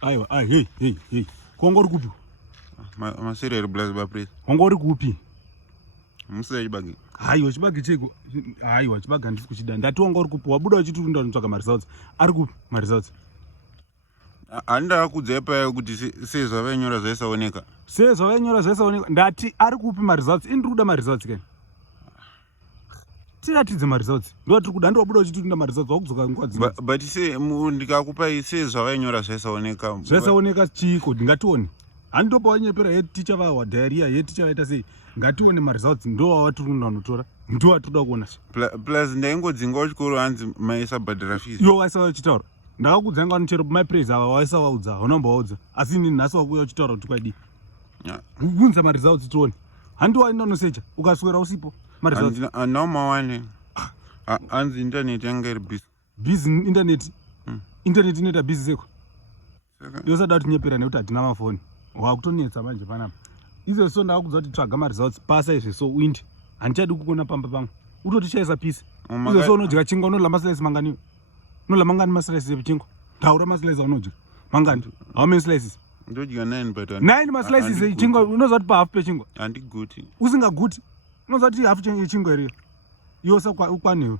aiwa hey kongo uri kupi masiri bless ba praise kongo uri kupi musira chibagi haiwa chibagi cheko haiwa chibagi handisi kuchida ndati wanga uri kupi wabuda uchiti uri ndanotsvaka maresults ari kupi maresults handida kudzepa kuti sezvavainyora zvaisaoneka sezvavainyora zvaisaoneka ndati ari kupi maresults indiri kuda maresults kani tiratidze maresults ndo tiri kuda ndiwabuda uchiti uri nda maresults wakudzoka nguva dzino but ndikakupai sezvavainyora zvaisaoneka zvaisaoneka chiko ndingatione handidopa wanyepera yeticha vawa diarrhea yeticha vaita sei ngatione maresults ndo wawa tiri kundanotora ndo watinoda kuona plus ndaingodzingawo chikoro hanzi maisabhadhara fees iwo waisa wachitaura ndakakudzanga chero my praise ava waisa vaudza haunambovaudza asi ini nhasi wakuya uchitaura kuti kwaidii unza maresults tione handiwani nanosecha ukaswera usipo maresults handinawo mawane hanzi internet yanga iri busy internet inoita busy seko yosada kuti nyepera nekuti hatina mafoni wakutonetsa manje panapa izvo so ndakakudza kuti tsvaga maresults pasa izve so windi handichadi kukona pamba pamwe utotichaisa pisi izvo so unodya chingwa unodla masilesi manganiwo unodla mangani masilesi echingwa taura masilesi aunodya mangani how many slices ndodya 9 but 9 maslices echingwa unoziva kuti pahafu pechingwa handiguti usingaguti unoziva kuti hafu yechingwa iriyo yose ukwaniwe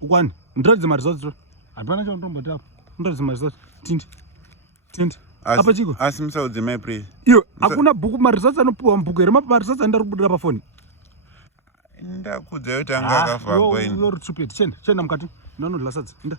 ukwani ndiratidze maresults hapana chaunotomboti apo ndiratidze maresults tindi apa chiko asi musaudze my praise iyo hakuna bhuku maresults anopiwa mubhuku here maresults andari kubudira pafoni ndakudza kuti anga akafa yoritsupeti chenda mukati ndinonodla sadza enda